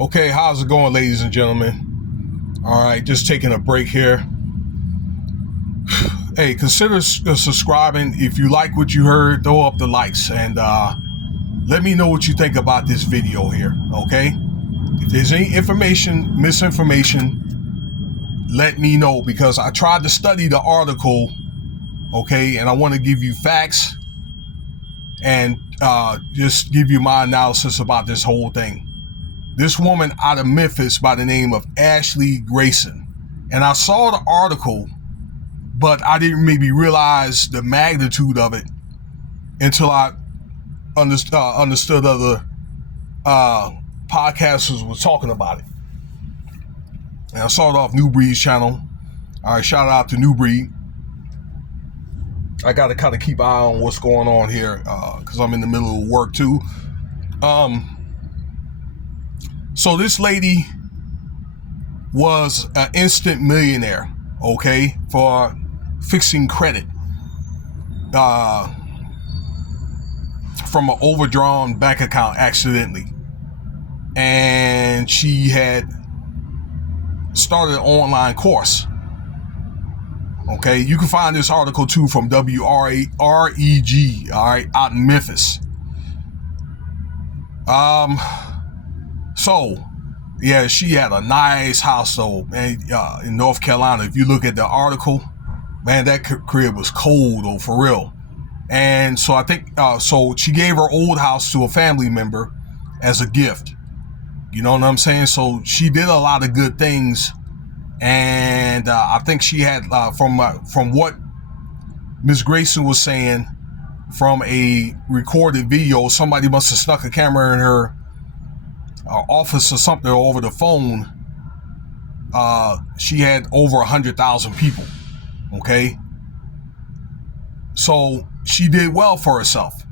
Okay, how's it going, ladies and gentlemen? All right, just taking a break here. Hey, consider subscribing. If you like what you heard, throw up the likes and let me know what you think about this video here, okay? If there's any misinformation, let me know, because I tried to study the article, okay, and I want to give you facts and just give you my analysis about this whole thing. This woman out of Memphis by the name of Ashley Grayson. And I saw the article, but I didn't maybe realize the magnitude of it until I understood other podcasters was talking about it. And I saw it off New Breed's channel. All right, shout out to New Breed. I got to kind of keep an eye on what's going on here because I'm in the middle of work too. So this lady was an instant millionaire, okay, for fixing credit from an overdrawn bank account accidentally. And she had started an online course. Okay, you can find this article too from WREG, all right, out in Memphis. So, yeah, she had a nice house though, man, in North Carolina. If you look at the article, man, that crib was cold though, for real. And so I think, so she gave her old house to a family member as a gift. You know what I'm saying? So she did a lot of good things. And I think she had, from what Miss Grayson was saying, from a recorded video, somebody must have stuck a camera in her office or something over the phone. She had over 100,000 people. Okay, so she did well for herself.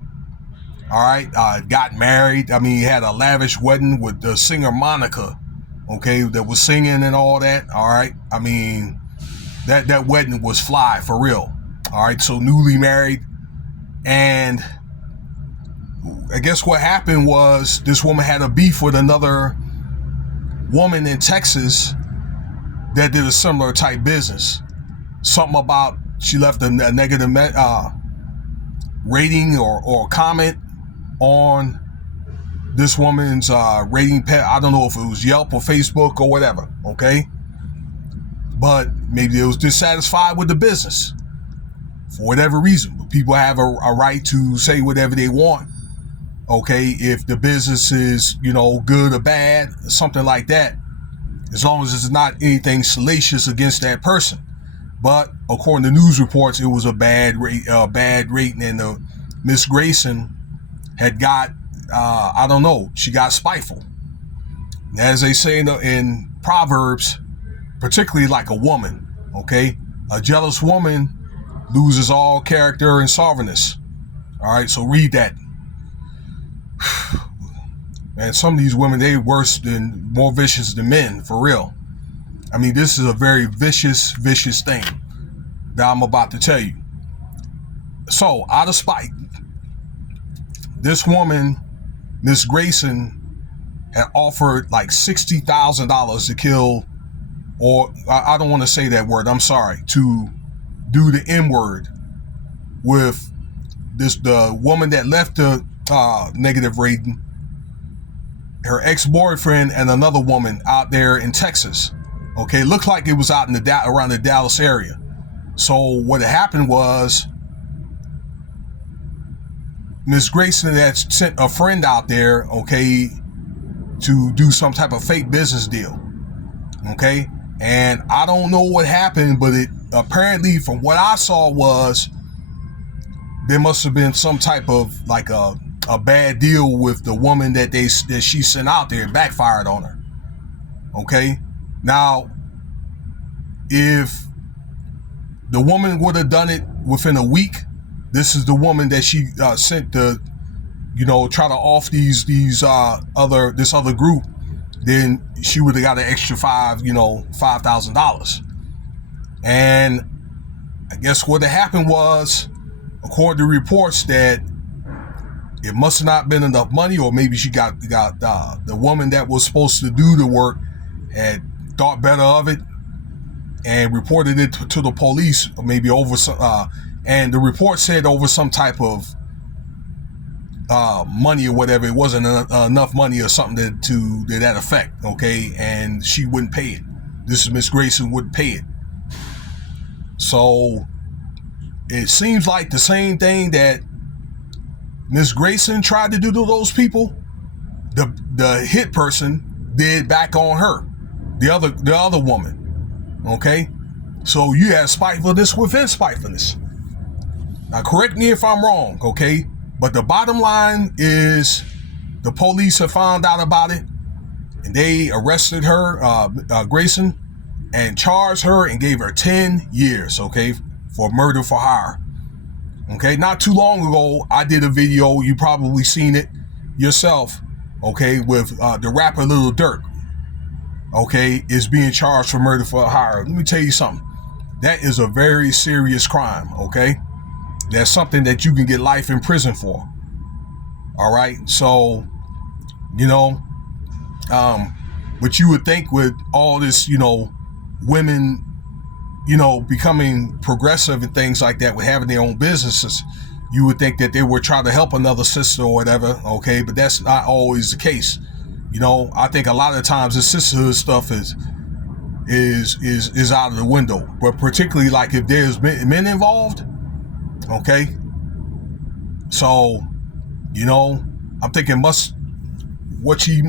All right, got married. I mean, had a lavish wedding with the singer Monica. Okay, that was singing and all that. All right, I mean, that wedding was fly for real. All right, so newly married, and I guess what happened was this woman had a beef with another woman in Texas that did a similar type business. Something about she left a negative rating or comment on this woman's rating. I don't know if it was Yelp or Facebook or whatever, okay? But maybe they was dissatisfied with the business for whatever reason. But people have a right to say whatever they want, okay? If the business is, good or bad, something like that, as long as it's not anything salacious against that person. But according to news reports, it was a bad rating, and Miss Grayson had got, I don't know, she got spiteful. As they say in Proverbs, particularly like a woman, okay? A jealous woman loses all character and sovereignness. All right, so read that. Man, some of these women, they more vicious than men, for real. I mean, this is a very vicious thing that I'm about to tell you. So, out of spite, this woman, Miss Grayson, had offered like $60,000 to kill, or I don't want to say that word, I'm sorry, to do the M word with the woman that left the negative rating, her ex-boyfriend, and another woman out there in Texas. Okay, looked like it was out in around the Dallas area. So what had happened was Miss Grayson had sent a friend out there, okay, to do some type of fake business deal. Okay, and I don't know what happened, but it apparently, from what I saw, was there must have been some type of like a bad deal with the woman that she sent out there. It backfired on her. Okay. Now, if the woman would have done it within a week, this is the woman that she sent to, try to off this other group, then she would have got an extra $5,000. And I guess what had happened was, according to reports, that it must have not been enough money, or maybe she got the woman that was supposed to do the work had thought better of it and reported it to the police, maybe over some, and the report said over some type of money or whatever. It wasn't enough money or something to that effect, okay? And she wouldn't pay it. This is Miss Grayson wouldn't pay it. So it seems like the same thing that Miss Grayson tried to do to those people, the hit person did back on her, the other woman, okay? So you have spitefulness within spitefulness. Now correct me if I'm wrong, okay? But the bottom line is the police have found out about it, and they arrested her, Grayson, and charged her and gave her 10 years, okay, for murder for hire. Okay, not too long ago, I did a video, you probably seen it yourself, okay, with the rapper Lil Durk, okay, is being charged for murder for hire. Let me tell you something. That is a very serious crime, okay? That's something that you can get life in prison for. All right, so, you know, but you would think with all this, you know, women, you know, becoming progressive and things like that, with having their own businesses, you would think that they would try to help another sister or whatever, okay? But that's not always the case. You know, I think a lot of times the sisterhood stuff is out of the window. But particularly like if there's men involved, okay? So, you know, I'm thinking what she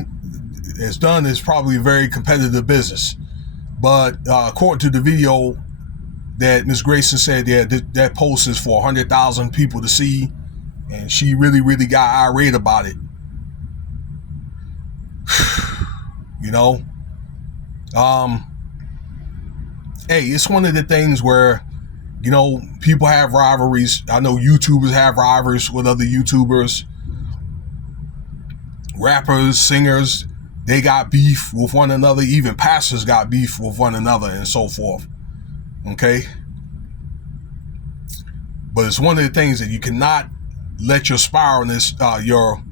has done is probably a very competitive business. But according to the video that Ms. Grayson said, that post is for 100,000 people to see, and she really got irate about it. You know, hey, it's one of the things where, you know, people have rivalries. I know YouTubers have rivalries with other YouTubers. Rappers, singers, they got beef with one another. Even pastors got beef with one another and so forth. Okay? But it's one of the things that you cannot let your spitefulness, your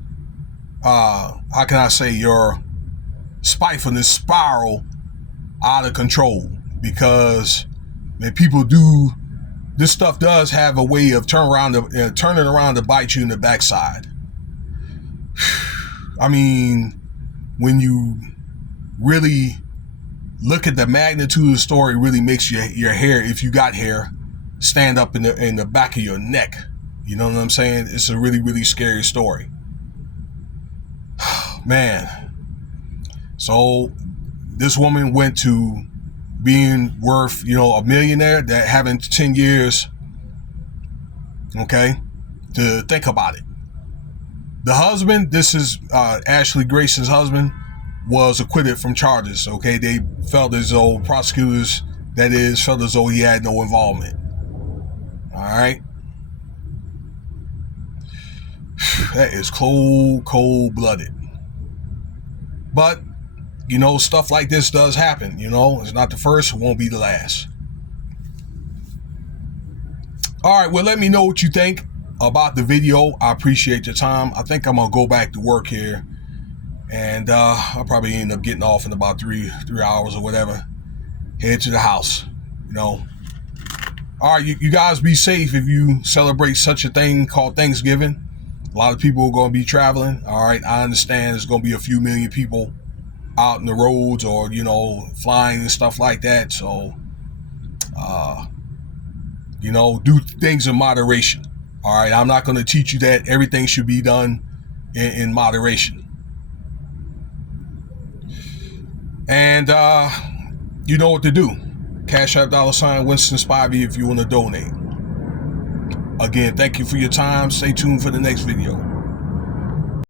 spitefulness spiral out of control, because when people do, this stuff does have a way of turning around to bite you in the backside. I mean, when you really look at the magnitude of the story, it really makes your hair, if you got hair, stand up in the back of your neck. You know what I'm saying? It's a really scary story. Man. So this woman went to being worth, you know, a millionaire, that having 10 years, okay, to think about it. The husband, this is Ashley Grayson's husband, was acquitted from charges, okay? They felt as though, prosecutors, that is, felt as though he had no involvement. All right? That is cold-blooded. But, you know, stuff like this does happen, you know? It's not the first, it won't be the last. All right, well, let me know what you think about the video. I appreciate your time. I think I'm gonna go back to work here, and I'll probably end up getting off in about three hours or whatever. Head to the house, you know. All right, you guys be safe if you celebrate such a thing called Thanksgiving. A lot of people are going to be traveling. All right, I understand there's going to be a few million people out in the roads, or, you know, flying and stuff like that. So, you know, do things in moderation. All right, I'm not going to teach you that everything should be done in moderation. And you know what to do. Cash App $ Winston Spivey if you want to donate. Again, thank you for your time. Stay tuned for the next video.